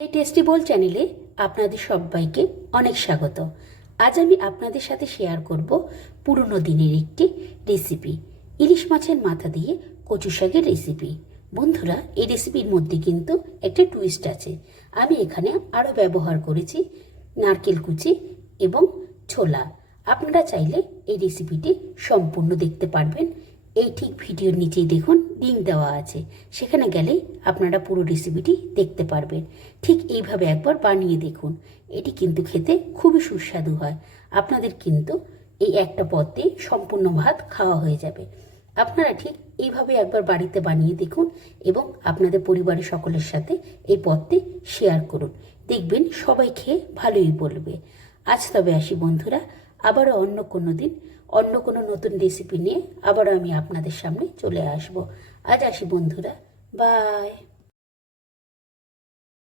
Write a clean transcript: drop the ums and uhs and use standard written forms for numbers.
এই টেস্টি বোল চ্যানেলে আপনাদের সবাইকে অনেক স্বাগত। আজ আমি আপনাদের সাথে শেয়ার করব পুরনো দিনের একটি রেসিপি, ইলিশ মাছের মাথা দিয়ে কচু শাকের রেসিপি। বন্ধুরা, এই রেসিপির মধ্যে কিন্তু একটা টুইস্ট আছে। আমি এখানে আরও ব্যবহার করেছি নারকেল কুচি এবং ছোলা। আপনারা চাইলে এই রেসিপিটি সম্পূর্ণ দেখতে পারবেন। এই ঠিক ভিডিওর নিচেই দেখুন লিঙ্ক দেওয়া আছে, সেখানে গেলেই আপনারা পুরো রেসিপিটি দেখতে পারবেন। ঠিক এইভাবে একবার বানিয়ে দেখুন, এটি কিন্তু খেতে খুবই সুস্বাদু হয়। আপনাদের কিন্তু এই একটা পদে সম্পূর্ণ ভাত খাওয়া হয়ে যাবে। আপনারা ঠিক এইভাবে একবার বাড়িতে বানিয়ে দেখুন এবং আপনাদের পরিবারের সকলের সাথে এই পদটি শেয়ার করুন। দেখবেন সবাই খেয়ে ভালোই বলবে। আজ তবে আসি বন্ধুরা, আবারও অন্য কোনো দিন অন্য কোনো নতুন রেসিপি নিয়ে আবারও আমি আপনাদের সামনে চলে আসব। আজ আসি বন্ধুরা, বাই।